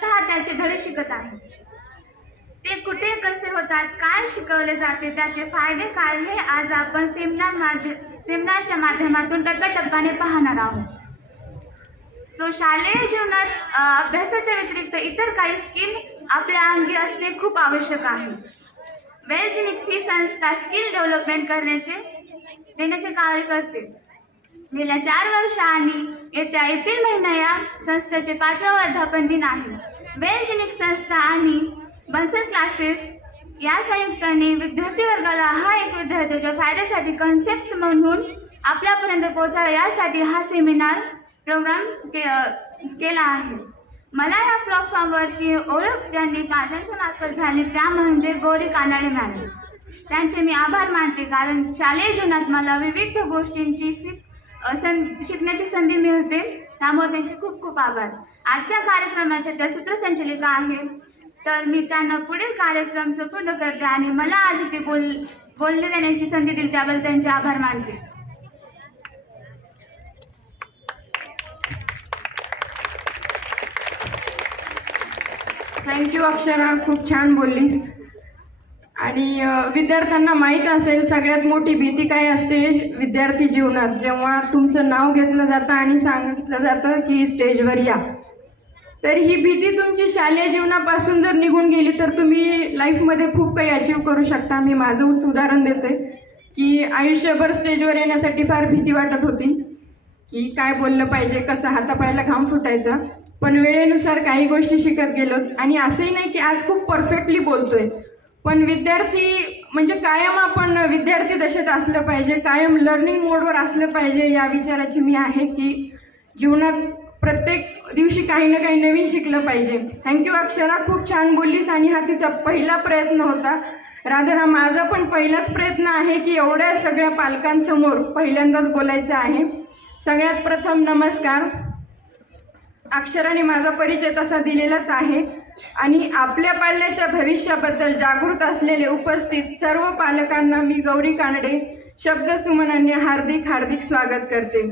स्वतः त्याचे धडे शिकत आहे. ते कुठे कसे होतात काय शिकवले जाते त्याचे फायदे काय हे आज आपण सेमिनार माध्य सेमिनारच्या माध्यमातून टप्प्याटप्प्याने पाहणार आहोत. सो शालेय जीवनात अभ्यासाच्या व्यतिरिक्त इतर काही स्किल आपल्या अंगी असणे खूप आवश्यक आहे. वेलजिनिक ही संस्था स्किल डेव्हलपमेंट करण्याचे देण्याचे कार्य करते. गेल्या चार वर्ष आणि येत्या एप्रिल महिना या संस्थेचे पाचवा वर्धापन दिन आहे. वेलजिनिक संस्था आणि बन्सर क्लासेस या संयुक्ताने विद्यार्थी वर्गाला हा एक विद्यार्थ्याच्या फायद्यासाठी कन्सेप्ट म्हणून आपल्यापर्यंत पोहोचावा यासाठी हा सेमिनार प्रोग्राम के केला आहे. मला या प्लॅटफॉर्मवरची ओळख ज्यांनी माझ्यांच्या मार्फत झाली त्या म्हणजे गौरी कानाडे मॅडम. त्यांचे मी आभार मानते कारण शालेय जीवनात मला विविध गोष्टींची शिक सं शिकण्याची संधी मिळते. त्यामुळे त्यांचे खूप खूप आभार. आजच्या कार्यक्रमाच्या त्या सूत्रसंचालिका आहे तर मी त्यांना पुढील कार्यक्रम पूर्ण करते आणि मला आज ते बोल बोलले देण्याची संधी दिली. त्याबद्दल त्यांचे आभार मानते. Thank you Akshara. खूप छान बोललीस. आणि विद्यार्थ्यांना माहीत असेल सगळ्यात मोठी भीती काय असते विद्यार्थी जीवनात. जेव्हा तुमचं नाव घेतलं जातं आणि सांगितलं जातं की स्टेजवर या. तर ही भीती तुमची शालेय जीवनापासून जर निघून गेली तर तुम्ही लाईफमध्ये खूप काही अचीव करू शकता. मी माझंच उदाहरण देते की आयुष्यभर स्टेजवर येण्यासाठी फार भीती वाटत होती की काय बोललं पाहिजे कसं हातापायला घाम फुटायचा. पण वेळेनुसार काही गोष्टी शिकत गेलो आणि असंही नाही की आज खूप परफेक्टली बोलतोय. पण विद्यार्थी म्हणजे कायम आपण विद्यार्थी दशेत असलं पाहिजे कायम लर्निंग मोडवर असलं पाहिजे या विचाराची मी आहे की जीवनात प्रत्येक दिवशी काही ना काही नवीन शिकलं पाहिजे. Thank you Akshara. खूप छान बोललीस आणि हा तिचा पहिला प्रयत्न होता. रादर हा माझा पण पहिलाच प्रयत्न आहे की एवढ्या सगळ्या पालकांसमोर पहिल्यांदाच बोलायचं आहे. सगळ्यात प्रथम नमस्कार. अक्षराने माझा परिचय तसा दिलेलाच आहे. आणि आपल्या पाल्याच्या भविष्याबद्दल जागृत असलेले उपस्थित सर्व पालकांना मी गौरी कानडे शब्दसुमनाने हार्दिक हार्दिक स्वागत करते.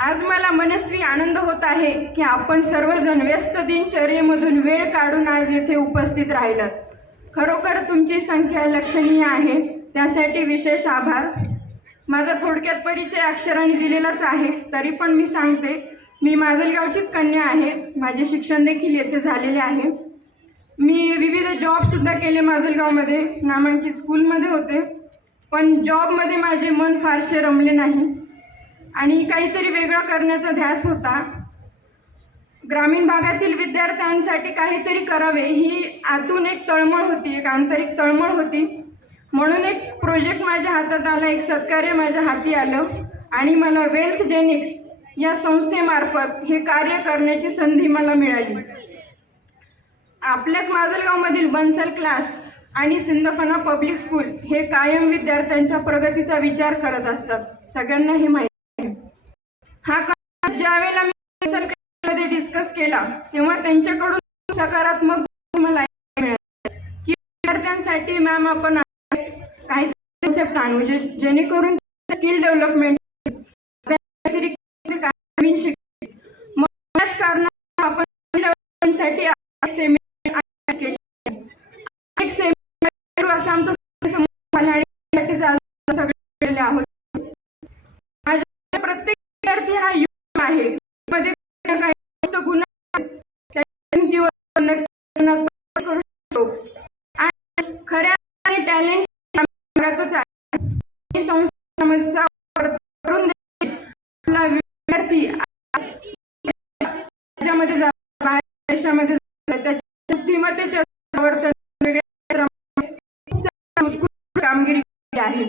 आज मला मनस्वी आनंद होत आहे की आपण सर्वजण व्यस्त दिनचर्येमधून वेळ काढून आज येथे उपस्थित राहिलात. खरोखर तुमची संख्या लक्षणीय आहे त्यासाठी विशेष आभार. माझा थोडक्यात परिचय अक्षराने दिलेलाच आहे तरी पण मी सांगते मी माजलगावचीच कन्या आहे. माझे शिक्षण देखील येथे झालेले आहे. मी विविध जॉबसुद्धा केले माजलगावमध्ये. नामांकित स्कूलमध्ये होते. पण जॉबमध्ये माझे मन फारसे रमले नाही. आणि काहीतरी वेगळं करण्याचा ध्यास होता. ग्रामीण भागातील विद्यार्थ्यांसाठी काहीतरी करावे ही आतून एक तळमळ होती एक आंतरिक तळमळ होती. म्हणून एक प्रोजेक्ट माझ्या हातात आला एक सत्कार्य माझ्या हाती आलं. आणि मला वेल्थ जेनिक्स या संस्थेमार्फत हे कार्य करण्याची संधी मला मिळाली. आपल्याच माजलगावमधील बन्सल क्लास आणि सिंदफना पब्लिक स्कूल हे कायम विद्यार्थ्यांच्या प्रगतीचा विचार करत असतात. सगळ्यांना हे माहिती आहे. हा काळ ज्यावेळेला मी बन्सल क्लासमध्ये डिस्कस केला तेव्हा त्यांच्याकडून सकारात्मक मला ऐकायला मिळाले. की विद्यार्थ्यांसाठी मॅम आपण काही कॉन्सेप्ट आणू जे जेणेकरून स्किल डेव्हलपमेंट नवीन शिक मग कारणाने आपण साठी सेमिनार केले. सेमिनार सगळे आहोत. माझ्या प्रत्येक विद्यार्थी हा युग आहे. मध्ये गुन्हा करू शकतो आणि खऱ्या आणि टॅलेंट आहे. संस्थांचा करून विद्यार्थी राज्यामध्ये बाहेर देशामध्ये बुद्धिमत्तेच्या वेगळ्या कामगिरी आहे.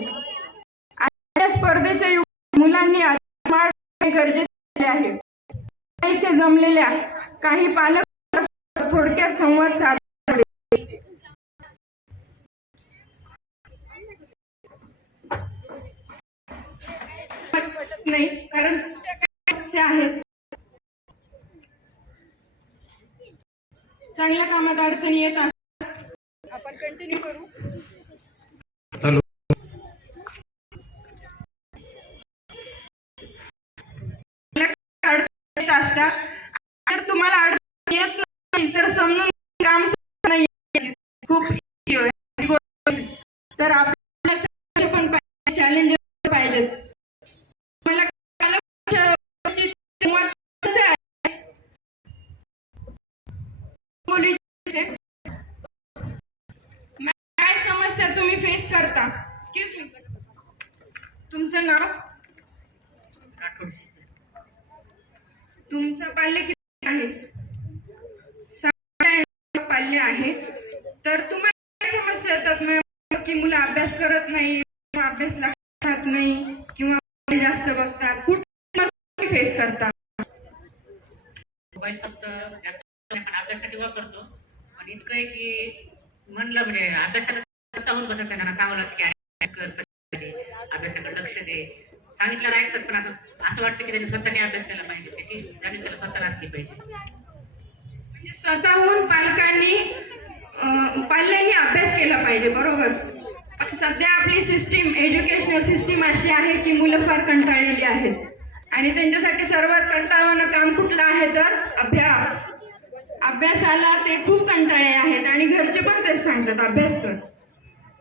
या स्पर्धेच्या युगात मुलांनी गरजेचे आहे. इथे जमलेल्या काही पालक थोडक्यात संवाद साध नाही कारण कसे आहेत. चांगल्या कामात अडचणी येत असतात आपण कंटिन्यू करू. तुम्हाला अडचणी येत तर समजून काम तर तुमचं तुमचं पाल्य किती आहे पाल्य आहे तर तुम्हाला समस्या येतात मॅम की मुलं अभ्यास करत नाही किंवा अभ्यास लक्षात नाही किंवा जास्त बघतात. कुठे फेस करता? मोबाईल फक्त जास्त अभ्यासासाठी वापरतो. पण इतकं आहे की म्हणलं म्हणजे अभ्यासाला स्वतःहून बसत नाही त्यांना सांगलं की अरे अभ्यास कर, कधी अभ्यासाकडे लक्ष दे. सांगितलं ऐकतात पण असं असं वाटतं की त्यांनी स्वतःने अभ्यास केला पाहिजे. त्याची जाणीव त्याला स्वतःला असली पाहिजे. म्हणजे स्वतःहून पालकांनी पाल्यांनी अभ्यास केला पाहिजे बरोबर? पण सध्या आपली सिस्टीम एज्युकेशनल सिस्टीम अशी आहे की मुलं फार कंटाळलेली आहेत. आणि त्यांच्यासाठी सर्वात कंटाळवानं काम कुठलं आहे तर अभ्यास. अभ्यासाला ते खूप कंटाळे आहेत आणि घरचे पण तेच सांगतात अभ्यास कर.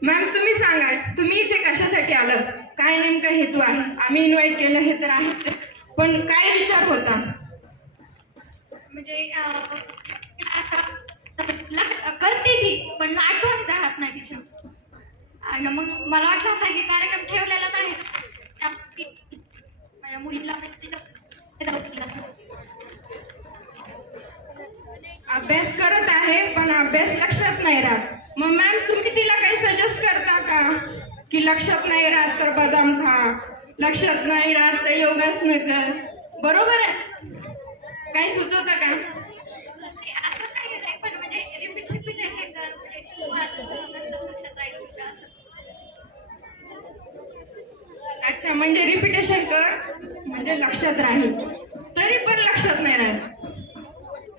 मॅम तुम्ही सांगा तुम्ही इथे कशासाठी आलात? काय नेमका हेतू आहे? आम्ही इन्व्हाइट केलं हे तर आहे. पण काय विचार होता? म्हणजे करते ती पण आठवण राहत नाही तिच्या. आणि मग मला वाटलं होता की कार्यक्रम ठेवलेलाच आहे. माझ्या मुलीला. अभ्यास करत आहे पण अभ्यास लक्षात नाही राहत. मग मॅम तुम्ही तिला की लक्षात नाही राहत तर बदाम खा. लक्षात नाही राहत तर योगासन कर बरोबर आहे? काही सुचवतं का? अच्छा म्हणजे रिपिटेशन कर. म्हणजे लक्षात राहील. तरी पण लक्षात नाही राहत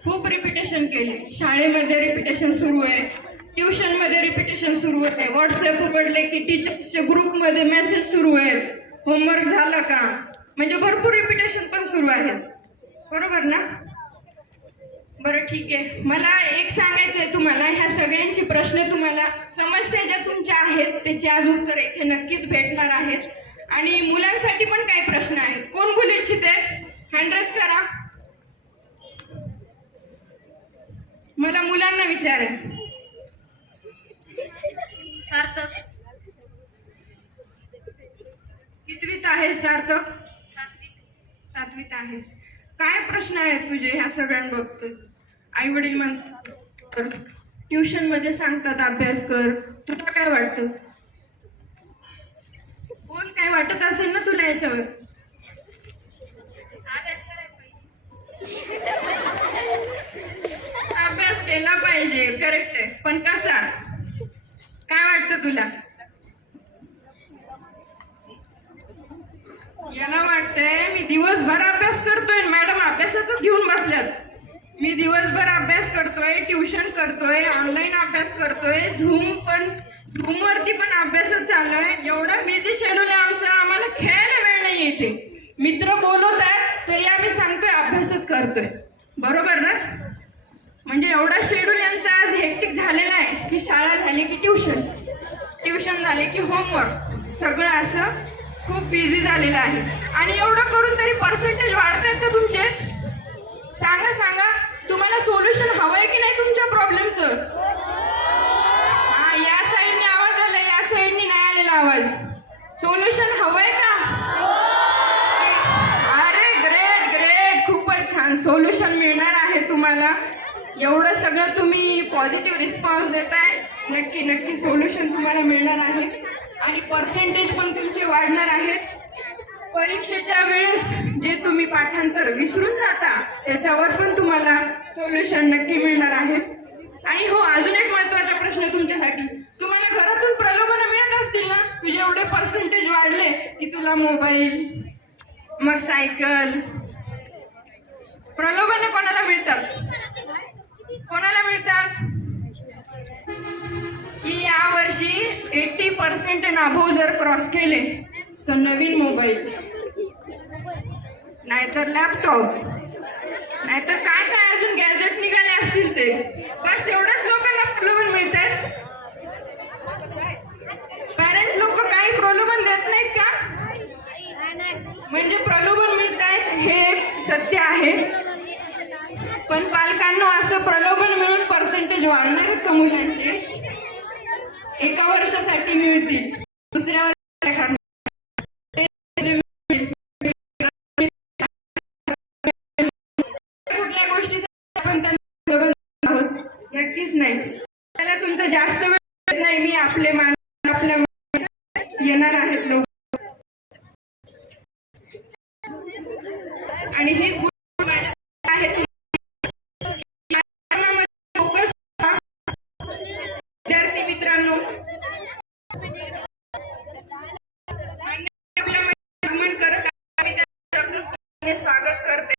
खूप रिपिटेशन केले. शाळेमध्ये रिपिटेशन सुरू आहे. ट्युशनमध्ये रिपिटेशन सुरू आहे व्हॉट्सअप उघडले की टीचर्सच्या ग्रुपमध्ये मेसेज सुरू आहेत. होमवर्क झाला का? म्हणजे भरपूर रिपिटेशन पण सुरू आहेत. बरोबर ना? बरं ठीक आहे. मला एक सांगायचं आहे तुम्हाला ह्या सगळ्यांचे प्रश्न तुम्हाला समस्या ज्या तुमच्या आहेत त्याची आज उत्तर इथे नक्कीच भेटणार आहेत. आणि मुलांसाठी पण काही प्रश्न आहेत. कोण बोलू इच्छिते हँड्रेस करा. मला मुलांना विचार. आहे सार्थक. कितवीत आहे सार्थक? सात्विक सातवीत आहेस. काय प्रश्न आहेत तुझे ह्या सगळ्यांबाबतीत आई वडील म्हणतात ट्युशनमध्ये सांगतात अभ्यास कर. तुला काय वाटतं? कोण काय वाटत असेल ना तुला याच्यावर? अभ्यास केला पाहिजे करेक्ट आहे. पण कसा? तुला. याला वाटतंय मी दिवसभर अभ्यास करतोय मॅडम अभ्यासाच घेऊन बसल्यात. मी दिवसभर अभ्यास करतोय ट्युशन करतोय ऑनलाईन अभ्यास करतोय झूम पण झूम वरती पण अभ्यासच चाललाय. एवढा बिझी शेड्यूल आहे आमचा आम्हाला खेळायला वेळ नाही येते मित्र बोलवत आहेत तरी आम्ही सांगतोय अभ्यासच करतोय. बरोबर ना? म्हणजे एवढा शेड्यूल यांचा आज हेक्टिक झालेला आहे की शाळा झाली की ट्युशन ट्युशन झाले की होमवर्क सगळं असं खूप बिझी झालेलं आहे. आणि एवढं करून तरी पर्सेंटेज वाढतायत का तुमचे? सांगा सांगा. तुम्हाला सोल्युशन हवंय की नाही तुमच्या प्रॉब्लेमचं हा या साईडने आवाज आला या साईडने नाही आलेला आवाज. सोल्युशन हवंय का? अरे ग्रेट ग्रेट खूपच छान. सोल्युशन मिळणार आहे तुम्हाला. एवढं सगळं तुम्ही पॉझिटिव्ह रिस्पॉन्स देताय. नक्की नक्की सोल्युशन तुम्हाला मिळणार आहे. आणि पर्सेंटेज पण तुमचे वाढणार आहेत परीक्षेच्या वेळेस जे तुम्ही पाठांतर विसरून जाता त्याच्यावर पण तुम्हाला सोल्युशन नक्की मिळणार आहे. आणि हो अजून एक महत्त्वाचा प्रश्न तुमच्यासाठी. तुम्हाला घरातून प्रलोभन मिळत असतील ना तुझे एवढे पर्सेंटेज वाढले की तुला मोबाईल मग सायकल प्रलोभन कोणाला मिळतात कोणाला मिळतात? की या वर्षी एट्टी पर्सेंट नाभो जर क्रॉस केले तर नवीन मोबाईल नाहीतर लॅपटॉप नाहीतर काय काय अजून गॅजेट निघाले असतील ते? बस एवढंच लोकांना प्रलोभन मिळतात पॅरेंट लोक काही प्रलोभन देत नाहीत का? म्हणजे प्रलोभन मिळत आहेत हे सत्य आहे. वाढणार आहेत का मुलांचे? एका वर्षासाठी मिळतील दुसऱ्या वर्षी काय करणार? कुठल्या गोष्टीसाठी आपण त्यांना जोडून आहोत नक्कीच नाही त्याला तुमचा जास्त वेळ देत नाही मी आपले मान आपल्या येणार आहेत लोक आणि हीच गोष्ट आहे फोकस विद्यार्थी मित्रांनो आणि आपल्या आगमन करत आहे. विद्यार्थी डॉक्टर स्वागत करते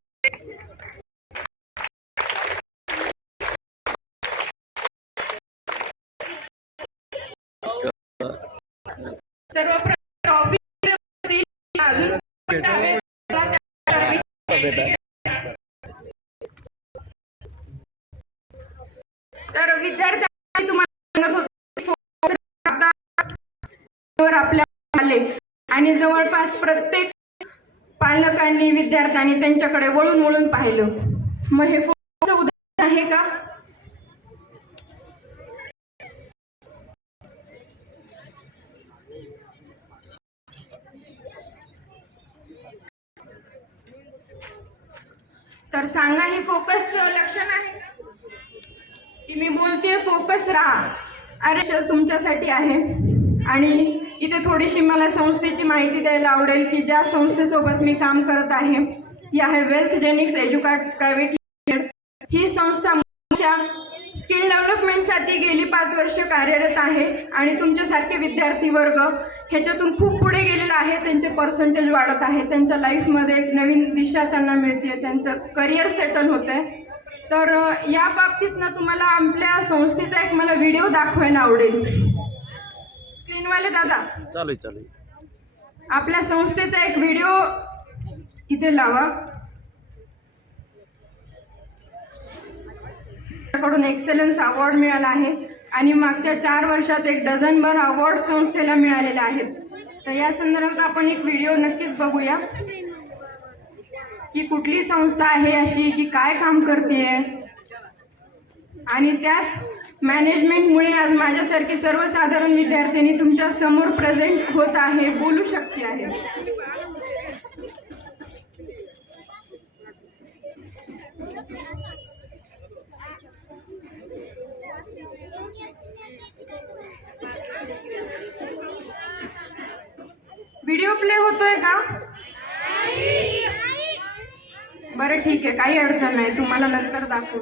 सर्वप्रथम ऑफिस अजून पण डावे- तर विद्यार्थ्यांनी तुम्हाला सांगत होते, आपल्या आले. आणि जवळपास प्रत्येक पालकांनी विद्यार्थ्यांनी त्यांच्याकडे वळून वळून पाहिलं. मग हे फोकसचं उदाहरण आहे का? तर सांगा हे फोकसचं लक्षण आहे का? की मी बोलते फोकस राहा. अरे तुमच्यासाठी आहे. आणि इथे थोडीशी मला संस्थेची माहिती द्यायला आवडेल की ज्या संस्थेसोबत मी काम करत आहे ती आहे Wealth Genix Educat private limited ही संस्था स्किल डेव्हलपमेंटसाठी गेली पाच वर्ष कार्यरत आहे आणि तुमच्यासारखे विद्यार्थी वर्ग ह्याच्यातून खूप पुढे गेलेला आहे. त्यांचे पर्सेंटेज वाढत आहे. त्यांच्या लाईफमध्ये एक नवीन दिशा त्यांना मिळते त्यांचं करिअर सेटल होत आहे तर या बाबतीत ना तुम्हाला आपल्या संस्थेचा एक मला व्हिडिओ दाखवायला आवडेल. स्क्रीनवाले दादा. चालू चालू आपल्या संस्थेचा एक व्हिडिओ इथे लावा. कडून एक्सेलन्स अवॉर्ड मिळाला आहे आणि मागच्या चार वर्षात एक डझनभर अवॉर्ड संस्थेला मिळालेले आहेत. तर या संदर्भात आपण एक व्हिडिओ नक्कीच बघूया. की कुठली संस्था आहे अशी की काय काम करते? आणि त्याच मॅनेजमेंटमुळे आज माझ्यासारखी सर्वसाधारण विद्यार्थिनी तुमच्यासमोर प्रेझेंट होत आहे. बोलू शकते आहे व्हिडिओ प्ले होतोय का बरं ठीक आहे काही अडचण नाही. तुम्हाला नंतर दाखवू